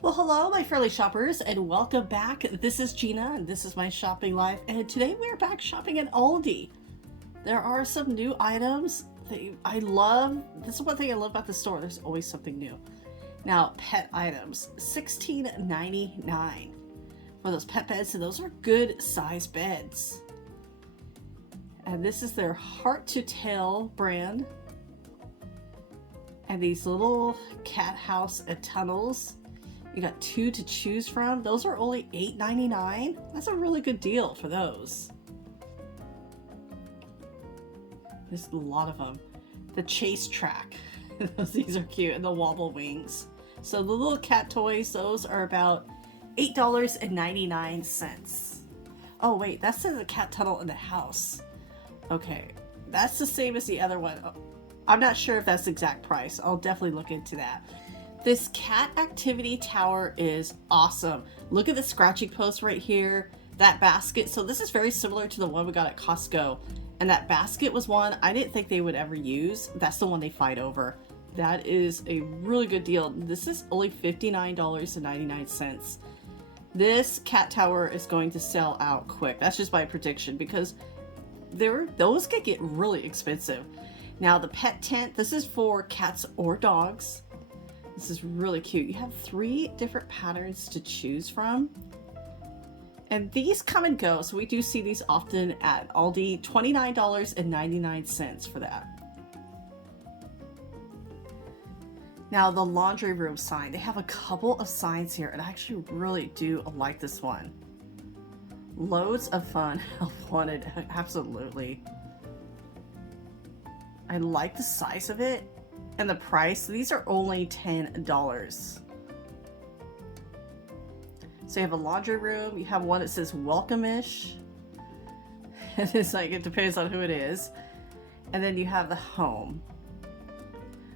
Well, hello, my furry shoppers, and welcome back. This is Gina, and this is my shopping life. And today we are back shopping at Aldi. There are some new items that I love. This is one thing I love about the store. There's always something new. Now, pet items, $16.99 for those pet beds, and those are good size beds. And this is their Heart to Tail brand. And these little cat house and tunnels. You got two to choose from. Those are only $8.99. That's a really good deal for those. There's a lot of them. The chase track. These are cute. And the wobble wings. So the little cat toys, those are about $8.99. Oh wait, that says a cat tunnel in the house. Okay, that's the same as the other one. I'm not sure if that's the exact price. I'll definitely look into that. This cat activity tower is awesome. Look at the scratching post right here. That basket. So this is very similar to the one we got at Costco. And that basket was one I didn't think they would ever use. That's the one they fight over. That is a really good deal. This is only $59.99. This cat tower is going to sell out quick. That's just my prediction because those can get really expensive. Now the pet tent, this is for cats or dogs. This is really cute. You have 3 different patterns to choose from. And these come and go. So we do see these often at Aldi. $29.99 for that. Now the laundry room sign. They have a couple of signs here and I actually really do like this one. Loads of fun. Help wanted. Absolutely. I like the size of it. And the price, these are only $10. So you have a laundry room, you have one that says welcome-ish. And it's like, it depends on who it is. And then you have the home.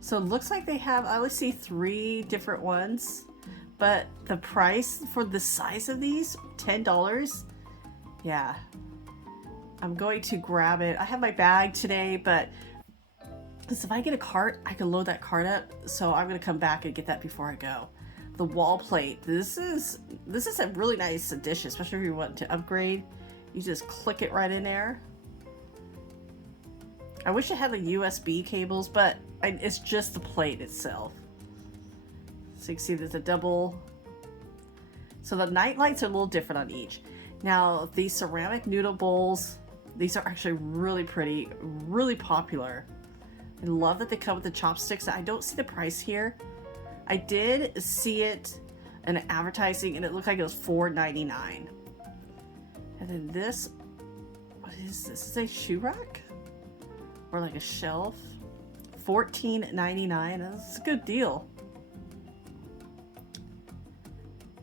So it looks like they have, I only see 3 different ones. But the price for the size of these, $10. Yeah. I'm going to grab it. I have my bag today, but because if I get a cart, I can load that cart up. So I'm going to come back and get that before I go. The wall plate. This is a really nice addition, especially if you want to upgrade. You just click it right in there. I wish it had the USB cables, but it's just the plate itself. So you can see there's a double. So the night lights are a little different on each. Now these ceramic noodle bowls, these are actually really pretty, really popular. I love that they come with the chopsticks. I don't see the price here. I did see it in advertising and it looked like it was $4.99. And then this, what is this? Is it a shoe rack? Or like a shelf? $14.99. That's a good deal.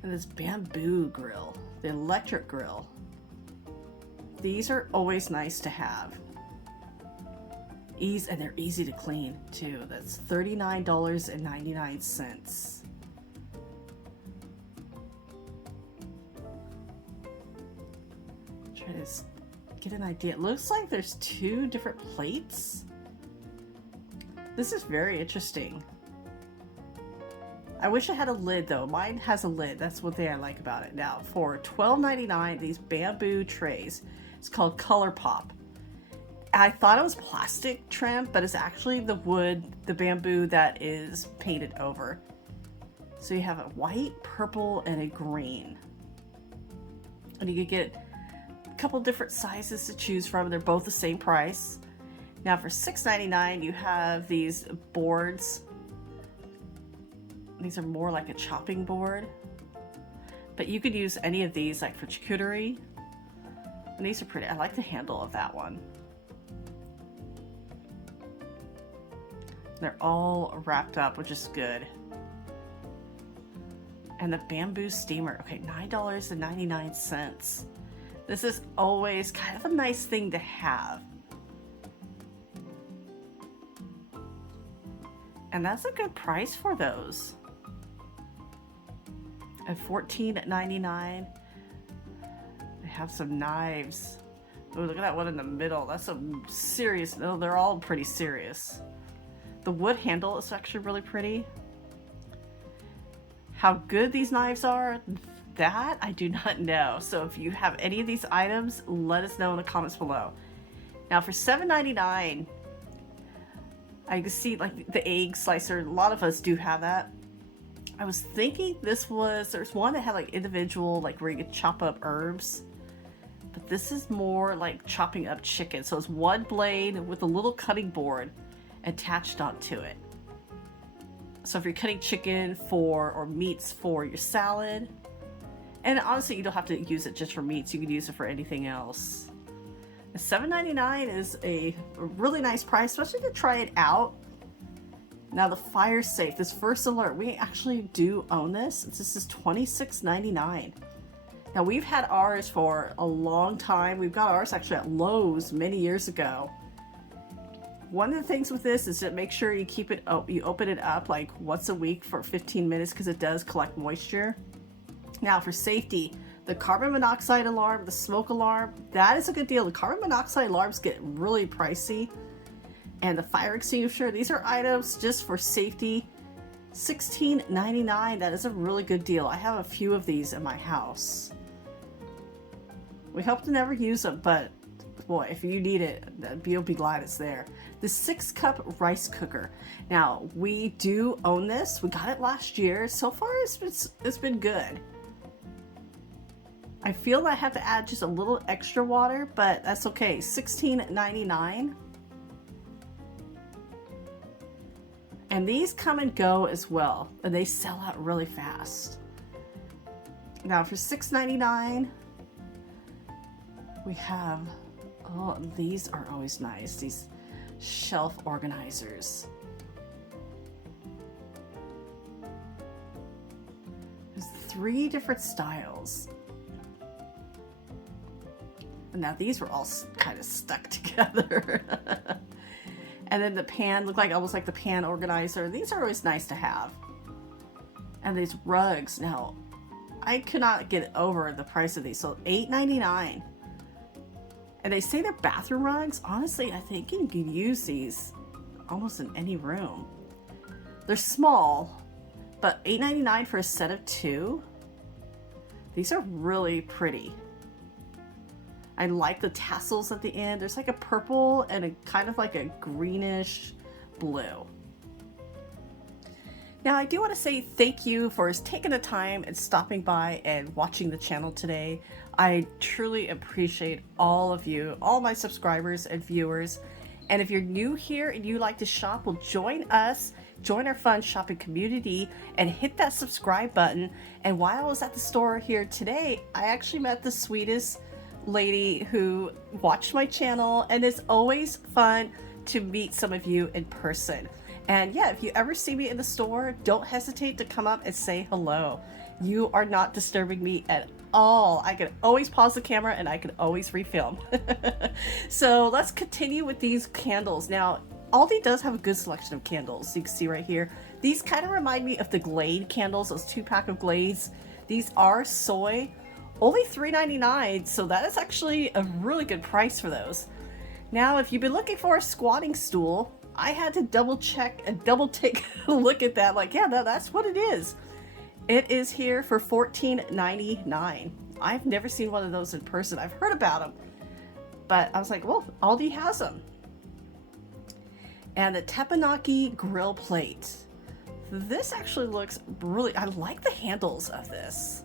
And this bamboo grill, the electric grill. These are always nice to have. And they're easy to clean too. That's $39.99. Try to get an idea. It looks like there's 2 different plates. This is very interesting. I wish it had a lid though. Mine has a lid. That's one thing I like about it. Now for $12.99, these bamboo trays. It's called Color Pop. I thought it was plastic trim, but it's actually the wood, the bamboo that is painted over. So you have a white, purple, and a green. And you can get a couple different sizes to choose from. They're both the same price. Now for $6.99, you have these boards. These are more like a chopping board. But you could use any of these like for charcuterie. And these are pretty. I like the handle of that one. They're all wrapped up, which is good. And the bamboo steamer. Okay, $9.99. This is always kind of a nice thing to have. And that's a good price for those. At $14.99. They have some knives. Oh, look at that one in the middle. That's some serious. No, they're all pretty serious. The wood handle is actually really pretty. How good these knives are, that I do not know. So if you have any of these items, let us know in the comments below. Now for $7.99, I can see like the egg slicer. A lot of us do have that. I was thinking there's one that had like individual, like where you could chop up herbs. But this is more like chopping up chicken. So it's one blade with a little cutting board attached onto it. So if you're cutting chicken or meats for your salad, and honestly, you don't have to use it just for meats. You can use it for anything else. $7.99 is a really nice price, especially to try it out. Now the fire safe, this first alert, we actually do own this. This is $26.99. Now we've had ours for a long time. We've got ours actually at Lowe's many years ago. One of the things with this is to make sure you keep it, you open it up like once a week for 15 minutes because it does collect moisture. Now for safety, the carbon monoxide alarm, the smoke alarm, that is a good deal. The carbon monoxide alarms get really pricey. And the fire extinguisher, these are items just for safety. $16.99, that is a really good deal. I have a few of these in my house. We hope to never use them, but boy, if you need it, you'll be glad it's there. The 6-cup rice cooker. Now, we do own this. We got it last year. So far, it's been good. I feel I have to add just a little extra water, but that's okay. $16.99. And these come and go as well, and they sell out really fast. Now for $6.99, we have, oh, these are always nice, these shelf organizers. There's 3 different styles. And now these were all kind of stuck together. And then the pan looked like almost like the pan organizer. These are always nice to have. And these rugs. Now, I could not get over the price of these. So $8.99. And they say they're bathroom rugs. Honestly, I think you can use these almost in any room. They're small, but $8.99 for a set of 2. These are really pretty. I like the tassels at the end. There's like a purple and a kind of like a greenish blue. Now I do want to say thank you for taking the time and stopping by and watching the channel today. I truly appreciate all of you, all my subscribers and viewers. And if you're new here and you like to shop, well, join us, join our fun shopping community, and hit that subscribe button. And while I was at the store here today, I actually met the sweetest lady who watched my channel, and it's always fun to meet some of you in person. And yeah, if you ever see me in the store, don't hesitate to come up and say hello. You are not disturbing me at all. I can always pause the camera and I can always refilm. So let's continue with these candles. Now, Aldi does have a good selection of candles. You can see right here. These kind of remind me of the Glade candles, those 2-pack of Glades. These are soy. Only $3.99, so that is actually a really good price for those. Now, if you've been looking for a squatting stool, I had to double check and double take a look at that. Like, yeah, that's what it is. It is here for $14.99. I've never seen one of those in person. I've heard about them, but I was like, well, Aldi has them. And the teppanyaki grill plate. This actually looks really, I like the handles of this.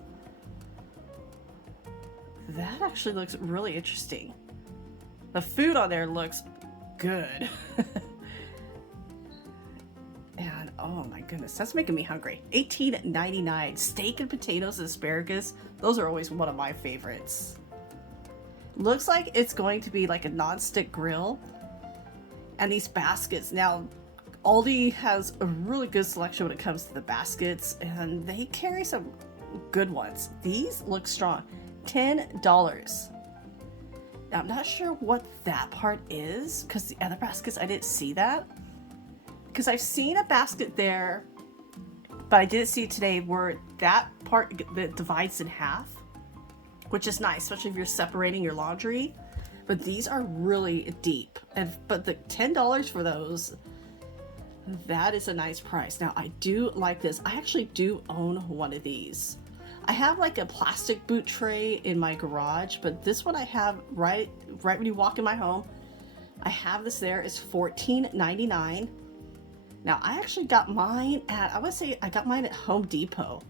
That actually looks really interesting. The food on there looks good. And oh my goodness, that's making me hungry. $18.99. Steak and potatoes and asparagus. Those are always one of my favorites. Looks like it's going to be like a non-stick grill. And these baskets. Now, Aldi has a really good selection when it comes to the baskets, and they carry some good ones. These look strong. $10. Now, I'm not sure what that part is, because the other baskets, I didn't see that. Because I've seen a basket there, but I didn't see it today where that part that divides in half, which is nice, especially if you're separating your laundry. But these are really deep. But the $10 for those, That is a nice price. Now I do like this. I actually do own one of these. I have like a plastic boot tray in my garage, but this one I have right when you walk in my home. I have this there. It's $14.99. Now I actually got mine at, I would say I got mine at Home Depot,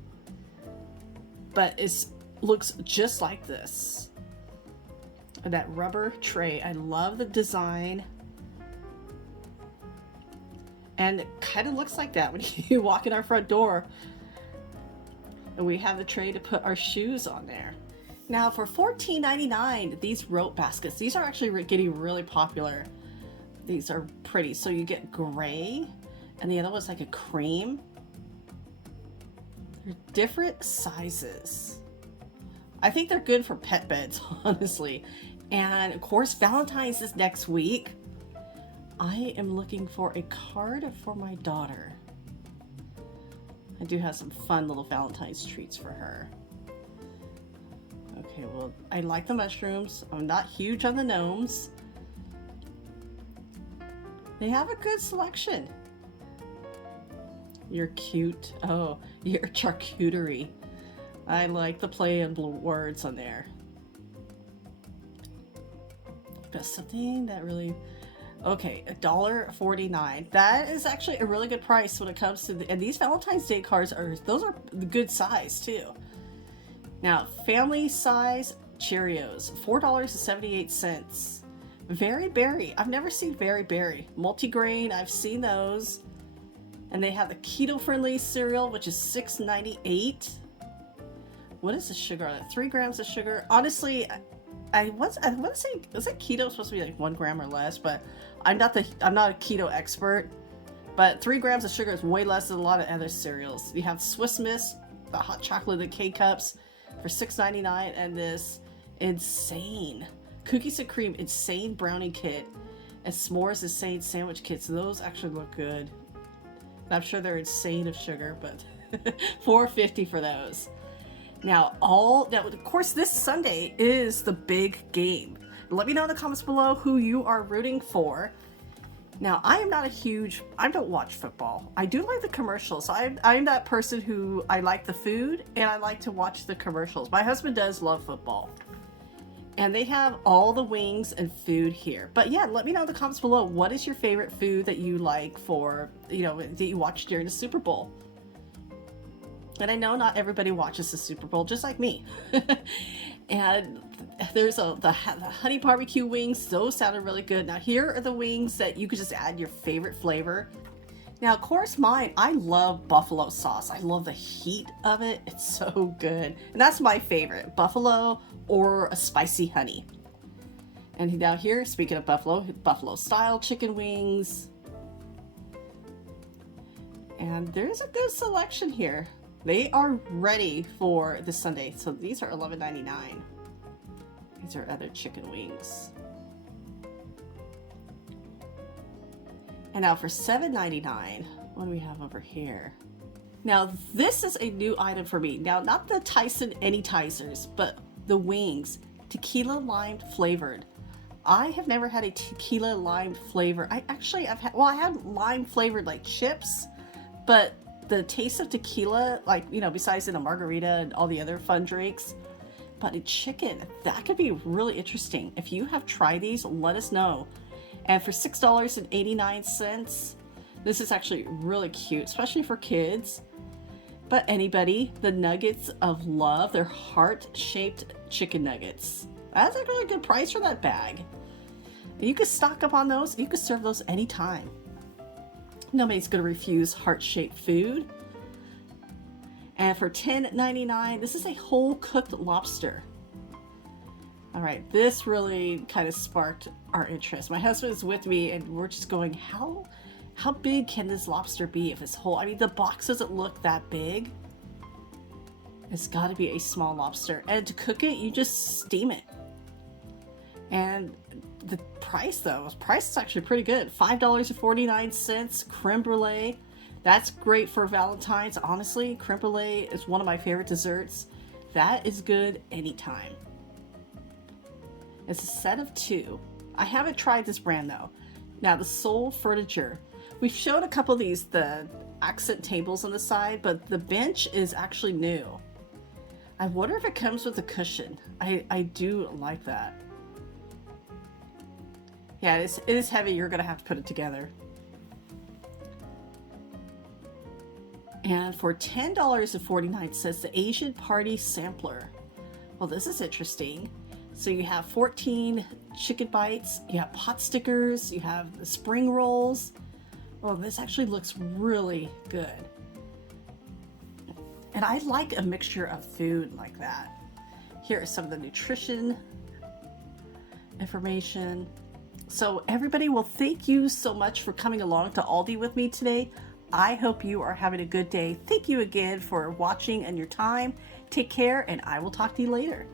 but it looks just like this. And that rubber tray, I love the design. And it kind of looks like that when you walk in our front door. And we have the tray to put our shoes on there. Now for $14.99, these rope baskets, these are actually getting really popular. These are pretty. So you get gray, and the other one's like a cream. They're different sizes. I think they're good for pet beds, honestly. And of course, Valentine's is next week. I am looking for a card for my daughter. I do have some fun little Valentine's treats for her. Okay, well, I like the mushrooms. I'm not huge on the gnomes. They have a good selection. You're cute. Oh, you're charcuterie. I like the play on words on there. But something that really... Okay, $1.49. That is actually a really good price when it comes to and these Valentine's Day cards those are the good size too. Now, family size Cheerios, $4.78. Very berry. I've never seen very berry. Multigrain, I've seen those. And they have the keto friendly cereal, which is $6.98. What is the sugar on it? 3 grams of sugar. Honestly, I want to say, is it keto supposed to be like 1 gram or less? But I'm not a keto expert. But 3 grams of sugar is way less than a lot of other cereals. You have Swiss Miss, the hot chocolate, the K-Cups for $6.99, and this insane cookies and cream insane brownie kit and s'mores insane sandwich kits. Those actually look good. And I'm sure they're insane of sugar, but $4.50 for those. Now, of course, this Sunday is the big game. Let me know in the comments below who you are rooting for. Now, I don't watch football. I do like the commercials. I'm that person who, I like the food and I like to watch the commercials. My husband does love football. And they have all the wings and food here. But yeah, let me know in the comments below, what is your favorite food that you like for, that you watch during the Super Bowl? And I know not everybody watches the Super Bowl, just like me. And there's the honey barbecue wings. Those sounded really good. Now here are the wings that you could just add your favorite flavor. Now, of course, I love buffalo sauce. I love the heat of it. It's so good. And that's my favorite, buffalo or a spicy honey. And now here, speaking of buffalo style chicken wings. And there's a good selection here. They are ready for this Sunday. So these are $11.99. These are other chicken wings. And now for $7.99, what do we have over here? Now this is a new item for me. Now, not the Tyson Anytizers, but the wings, tequila lime flavored. I have never had a tequila lime flavor. I had lime flavored like chips, but the taste of tequila, besides in a margarita and all the other fun drinks, but in chicken, that could be really interesting. If you have tried these, let us know. And for $6.89, this is actually really cute, especially for kids. But anybody, the nuggets of love, they're heart-shaped chicken nuggets. That's a really good price for that bag. You could stock up on those. You could serve those anytime. Nobody's going to refuse heart-shaped food. And for $10.99, this is a whole cooked lobster. All right, this really kind of sparked our interest. My husband is with me, and we're just going, how big can this lobster be if it's whole? I mean, the box doesn't look that big. It's got to be a small lobster. And to cook it, you just steam it. And the price, though, is actually pretty good. $5.49, creme brulee. That's great for Valentine's. Honestly, creme brulee is one of my favorite desserts. That is good anytime. It's a set of 2. I haven't tried this brand, though. Now, the Soul Furniture. We showed a couple of these, the accent tables on the side, but the bench is actually new. I wonder if it comes with a cushion. I do like that. Yeah, it is heavy. You're going to have to put it together. And for $10.49 says the Asian Party Sampler. Well, this is interesting. So you have 14 chicken bites, you have pot stickers, you have the spring rolls. Oh, this actually looks really good. And I like a mixture of food like that. Here is some of the nutrition information. So everybody, well, thank you so much for coming along to Aldi with me today. I hope you are having a good day. Thank you again for watching and your time. Take care, and I will talk to you later.